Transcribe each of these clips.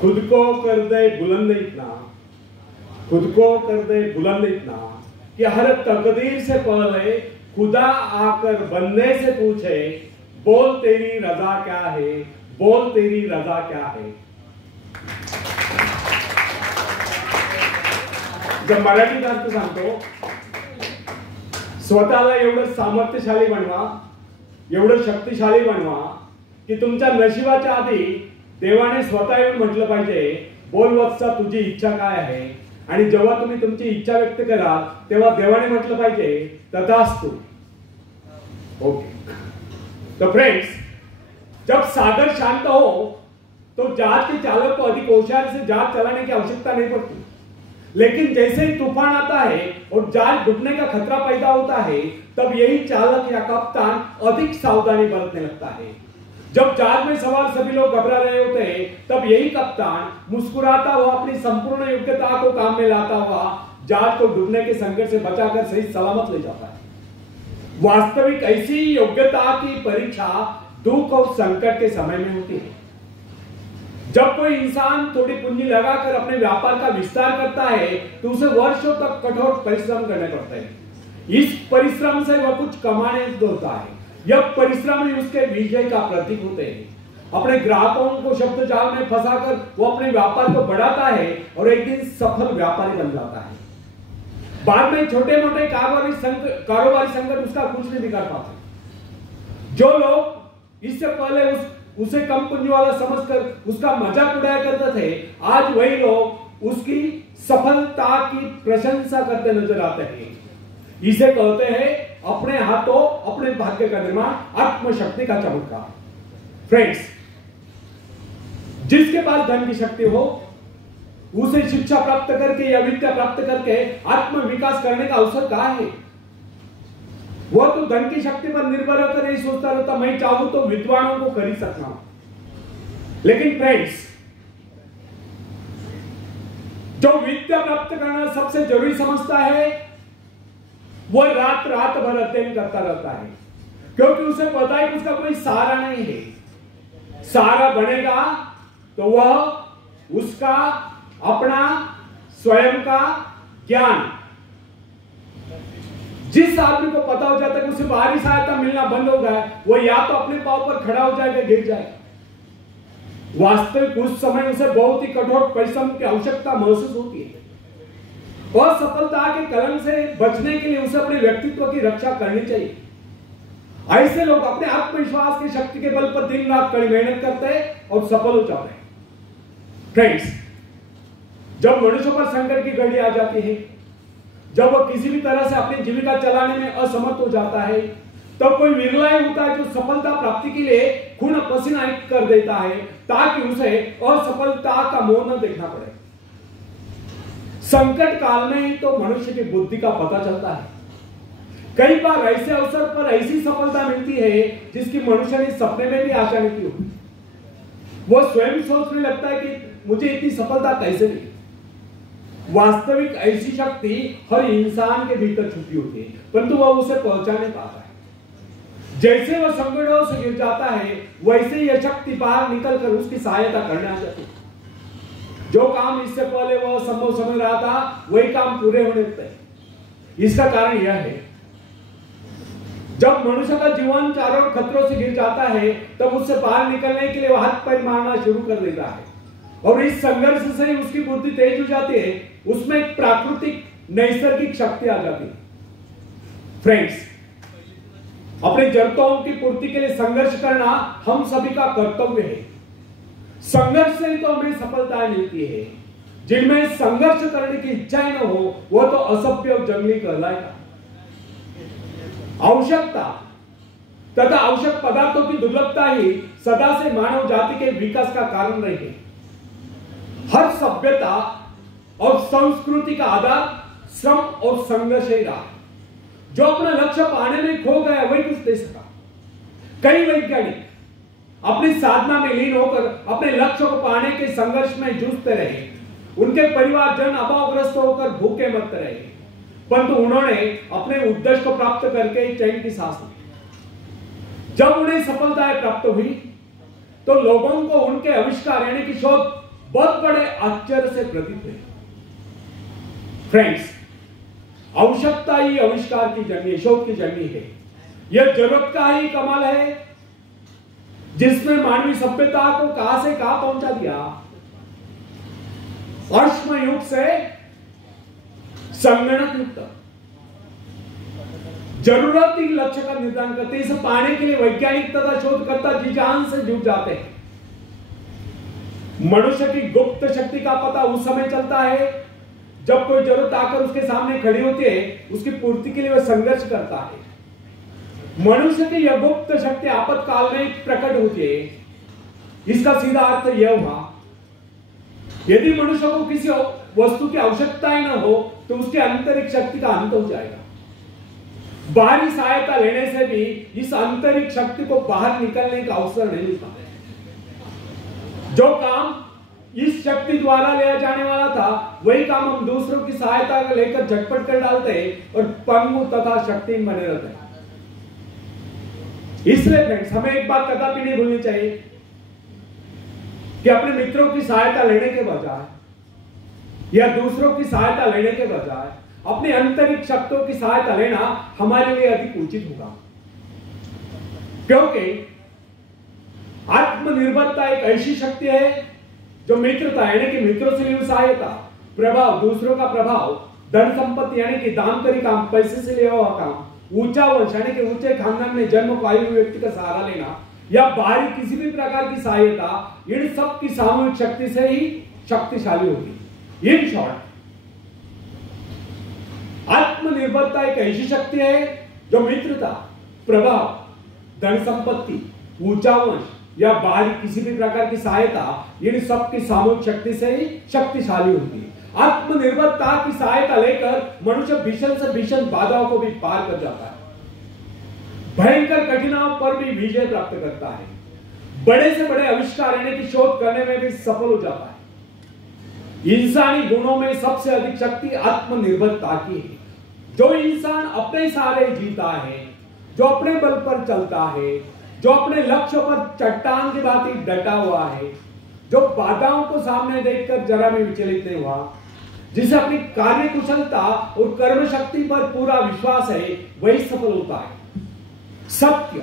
खुद को कर दे बुलंद इतना, खुद को कर दे बुलंद इतना कि हर तकदीर से पहले खुदा आकर बंदे से पूछे, बोल तेरी रजा क्या है, बोल तेरी रजा क्या है। जब मराठीत अर्थ सांगतो, स्वतःला एवढं सामर्थ्यशाली बनवा, एवढं शक्तिशाली बनवा की तुमच्या नशिबाच्या आधी देवाने स्वतः येऊन म्हटलं पाहिजे, बोल वत्सा तुझी इच्छा काय आहे। आणि जेव्हा तुम्ही तुमची इच्छा व्यक्त कराल तेव्हा देवाने म्हटलं पाहिजे तथास्तु। ओके, तो फ्रेंड्स, जब सागर शांत हो तो जहाज के चालक को अधिक होशियार से जहाज चलाने की आवश्यकता नहीं पड़ती, लेकिन जैसे ही तूफान आता है और जहाज डूबने का खतरा पैदा होता है, तब यही चालक या कप्तान अधिक सावधानी बरतने लगता है। जब जहाज में सवार सभी लोग घबरा रहे होते हैं, तब यही कप्तान मुस्कुराता हुआ अपनी संपूर्ण योग्यता को काम में लाता हुआ जहाज को डूबने के संकट से बचाकर सही सलामत ले जाता है। वास्तविक ऐसी योग्यता की परीक्षा दुख और संकट के समय में होती है। जब कोई इंसान थोड़ी पूंजी लगाकर अपने व्यापार का विस्तार करता है तो उसे वर्षों तक कठोर परिश्रम करने पड़ते हैं। इस परिश्रम से वह कुछ कमाने होता है। यह परिश्रम ही उसके विजय का प्रतीक होते हैं। अपने ग्राहकों को शब्द जाल में फंसाकर वो अपने व्यापार को बढ़ाता है और एक दिन सफल व्यापारी बन जाता है। बाद में छोटे मोटे कारोबारी संकट उसका कुछ नहीं बिगाड़ पाते। जो लोग इससे पहले उसे कम पूंजी वाला समझकर उसका मजाक उड़ाया करते थे, आज वही लोग उसकी सफलता की प्रशंसा करते नजर आते हैं। इसे कहते हैं अपने हाथों अपने भाग्य का निर्माण, आत्मशक्ति का चमत्कार। फ्रेंड्स, जिसके पास धन की शक्ति हो उसे शिक्षा प्राप्त करके या विद्या प्राप्त करके आत्म विकास करने का अवसर कहां है। वह तो धन की शक्ति पर निर्भर होकर नहीं सोचता रहता, मैं चाहूं तो विद्वानों को खरीद सकता हूं। लेकिन फ्रेंड्स, जो विद्या प्राप्त करना सबसे जरूरी समझता है वह रात रात भर अध्ययन करता रहता है, क्योंकि उसे पता है कि उसका कोई सहारा नहीं है। सहारा बनेगा तो वह उसका अपना स्वयं का ज्ञान। जिस आदमी को पता हो जाता है कि उसे बाहरी सहायता मिलना बंद हो गया, वो या तो अपने पांव पर खड़ा हो जाएगा, गिर जाएगा। वास्तविक उस समय उसे बहुत ही कठोर परिश्रम की आवश्यकता महसूस होती है। असफलता के कलंक से बचने के लिए उसे अपने व्यक्तित्व की रक्षा करनी चाहिए। ऐसे लोग अपने आत्मविश्वास की शक्ति के बल पर दिन रात कड़ी मेहनत करते हैं और सफल हो जाते हैं। फ्रेंड्स, जब मनुष्यों पर संकट की घड़ी आ जाती है, जब वह किसी भी तरह से अपनी जीविका चलाने में असमर्थ हो जाता है, तब कोई विरला ही होता है जो सफलता प्राप्ति के लिए खून पसीना एक कर देता है ताकि उसे असफलता का मोह न देखना पड़े। संकट काल में ही तो मनुष्य की बुद्धि का पता चलता है। कई बार ऐसे अवसर पर ऐसी सफलता मिलती है जिसकी मनुष्य ने सपने में भी आशा नहीं की होती। वह स्वयं सोचने लगता है कि मुझे इतनी सफलता कैसे मिली। वास्तविक ऐसी शक्ति हर इंसान के भीतर छुपी होती है, परंतु वह उसे पहचान नहीं पाता है। जैसे वह संकटों से गिर जाता है, वैसे यह शक्ति बाहर निकलकर उसकी सहायता करने आ जाती है। जो काम इससे पहले वह संभव समझ रहा था, वही काम पूरे होने लगते हैं। इसका कारण यह है, जब मनुष्य का जीवन चारों ओर खतरों से घिर जाता है, तब उससे बाहर निकलने के लिए वह हाथ पैर मारना शुरू कर देता है और इस संघर्ष से ही उसकी बुद्धि तेज हो जाती है। उसमें एक प्राकृतिक नैसर्गिक शक्ति आ जाती है। फ्रेंड्स, अपने जरूरतों की पूर्ति के लिए संघर्ष करना हम सभी का कर्तव्य है। संघर्ष से तो हमें सफलताएं मिलती है। जिनमें संघर्ष करने की इच्छा ही न हो, वह तो असभ्य और जंगली कहलाएगा। आवश्यकता तथा आवश्यक पदार्थों की दुर्लभता ही सदा से मानव जाति के विकास का कारण रही है। हर सभ्यता और संस्कृति का आधार श्रम और संघर्ष ही रहा। जो अपना लक्ष्य पाने में खो गया वही कुछ दे सका। कई वैज्ञानिक अपनी साधना में लीन होकर अपने लक्ष्य को पाने के संघर्ष में जूझते रहे। उनके परिवारजन अभावग्रस्त होकर भूखे मरते रहे, परंतु उन्होंने अपने उद्देश्य को प्राप्त करके चैन की सांस ली। जब उन्हें सफलताएं प्राप्त हुई तो लोगों को उनके आविष्कार यानी कि शोध बहुत बड़े आश्चर्य से प्रतीत हुए। फ्रेंड्स, आवश्यकता ही आविष्कार की जननी, शोध की जननी है। यह जरूरत का ही कमाल है जिसने मानवीय सभ्यता को कहां से कहां पहुंचा दिया। अश्म युग से संगणक युग तक जरूरत ही लक्ष्य का निर्धारण करते हैं। इसे पाने के लिए वैज्ञानिक तथा शोधकर्ता जी जान से जुट जाते हैं। मनुष्य की गुप्त शक्ति का पता उस समय चलता है जब कोई जरूरत आकर उसके सामने खड़ी होती है, उसकी पूर्ति के लिए वह संघर्ष करता है। मनुष्य की यह गुप्त शक्ति आपातकाल में प्रकट होती है। इसका सीधा अर्थ यह हुआ, यदि मनुष्य को किसी वस्तु की आवश्यकता ही न हो तो उसकी आंतरिक शक्ति का अंत हो जाएगा। बाहरी सहायता लेने से भी इस आंतरिक शक्ति को बाहर निकलने का अवसर नहीं मिलता। जो काम इस शक्ति द्वारा लिया जाने वाला था, वही काम हम दूसरों की सहायता लेकर झटपट कर डालते हैं और पंगु तथा शक्तिहीन बने रहते हैं। इसलिए फ्रेंड्स, हमें एक बात कदापि नहीं भूलनी चाहिए कि अपने मित्रों की सहायता लेने के बजाय या दूसरों की सहायता लेने के बजाय अपनी आंतरिक शक्तियों की सहायता लेना हमारे लिए अधिक उचित होगा। क्योंकि आत्मनिर्भरता एक ऐसी शक्ति है जो मित्रता यानी कि मित्रों से ली सहायता, प्रभाव, दूसरों का प्रभाव, धन संपत्ति यानी कि दान करी काम, पैसे से लिया हुआ काम, ऊंचा वंश यानी कि ऊंचे खानदान में जन्म पाए हुए व्यक्ति का सहारा लेना या बाहरी किसी भी प्रकार की सहायता, इन सब की सामूहिक शक्ति से ही शक्तिशाली होगी। इन शॉर्ट, आत्मनिर्भरता एक ऐसी शक्ति है जो मित्रता, प्रभाव, धन संपत्ति, ऊंचा वंश या बाहरी किसी भी प्रकार की सहायता, इन सब की सामूहिक शक्ति से ही शक्तिशाली होती है। आत्मनिर्भरता की सहायता लेकर मनुष्य भीषण से भीषण बाधाओं को भी पार कर जाता है, भयंकर कठिनाइयों पर भी विजय प्राप्त करता है, बड़े से बड़े आविष्कार यानी कि शोध करने में भी सफल हो जाता है। इंसानी गुणों में सबसे अधिक शक्ति आत्मनिर्भरता की है। जो इंसान अपने सहारे जीता है, जो अपने बल पर चलता है, जो अपने लक्ष्य पर चट्टान की भांति डटा हुआ है, जो बाधाओं को सामने देखकर जरा भी विचलित नहीं हुआ, जिसे अपनी कार्य कुशलता और कर्म शक्ति पर पूरा विश्वास है, वही सफल होता है। सत्य,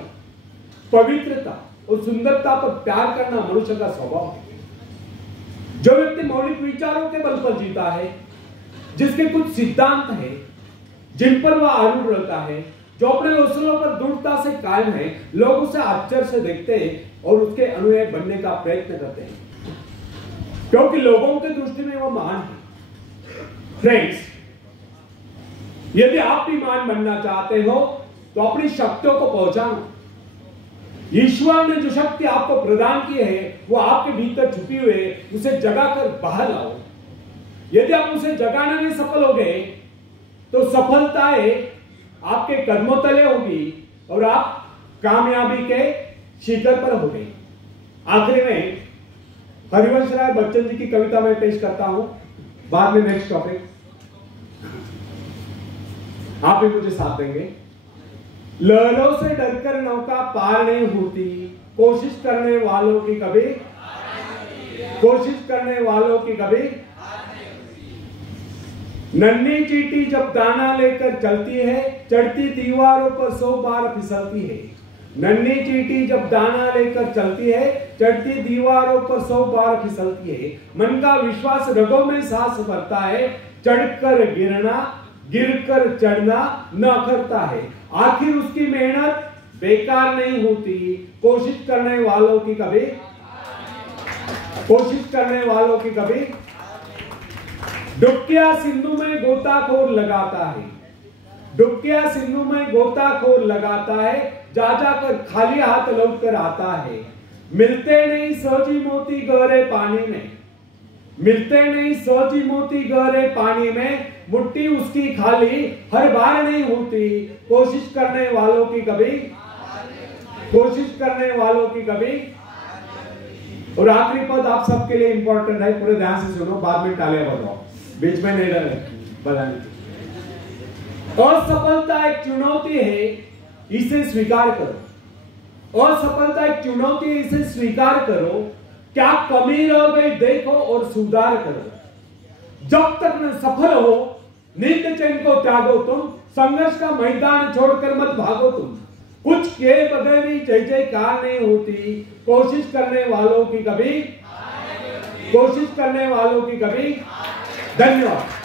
पवित्रता और सुंदरता पर प्यार करना मनुष्य का स्वभाव है। जो व्यक्ति मौलिक विचारों के बल पर जीता है, जिसके कुछ सिद्धांत है जिन पर वह आरूढ़ रहता है, जो अपने उसूलों पर दृढ़ता से कायम है, लोग उसे आश्चर्य से देखते हैं और उसके अनुयायी बनने का प्रयत्न करते हैं, क्योंकि लोगों के दृष्टि में वह महान है। फ्रेंड्स, यदि आप भी महान बनना चाहते हो तो अपनी शक्तियों को पहचानो। ईश्वर ने जो शक्ति आपको प्रदान की है वो आपके भीतर छुपी हुई है, उसे जगाकर बाहर लाओ। यदि आप उसे जगाने में सफल हो गए तो सफलताएं आपके कदमों तले होगी और आप कामयाबी के शिखर पर हो गए। आखिरी में हरिवंश राय बच्चन जी की कविता में पेश करता हूं, बाद में नेक्स्ट टॉपिक आप भी मुझे साथ देंगे। लहरों से डरकर नौका पार नहीं होती, कोशिश करने वालों की कभी नन्ही चींटी जब दाना लेकर चलती है, चढ़ती दीवारों पर 100 बार फिसलती है। नन्ही चींटी जब दाना लेकर चलती है, चढ़ती दीवारों पर 100 बार फिसलती है। मन का विश्वास रगों में सांस भरता है, चढ़कर गिरना, गिरकर चढ़ना न करता है। आखिर उसकी मेहनत बेकार नहीं होती, कोशिश करने वालों की कभी डुबकिया सिंधु में गोताखोर लगाता है, जा जाकर खाली हाथ लौट कर आता है। मिलते नहीं सौजी मोती गहरे पानी में, मुट्ठी उसकी खाली हर बार नहीं होती, कोशिश करने वालों की कभी। और आखिरी पद आप सबके लिए इंपॉर्टेंट है, पूरे ध्यान से सुनो, बाद में तालियां बजाओ, बीच में नहीं बजानी। असफलता एक चुनौती है, इसे स्वीकार करो। क्या कमी रह गई देखो और सुधार करो। जब तक न सफल हो नित्य चैन को त्यागो तुम, संघर्ष का मैदान छोड़कर मत भागो तुम। कुछ के बगैर ही जय जयकार नहीं होती, कोशिश करने वालों की कभी धन्यवाद।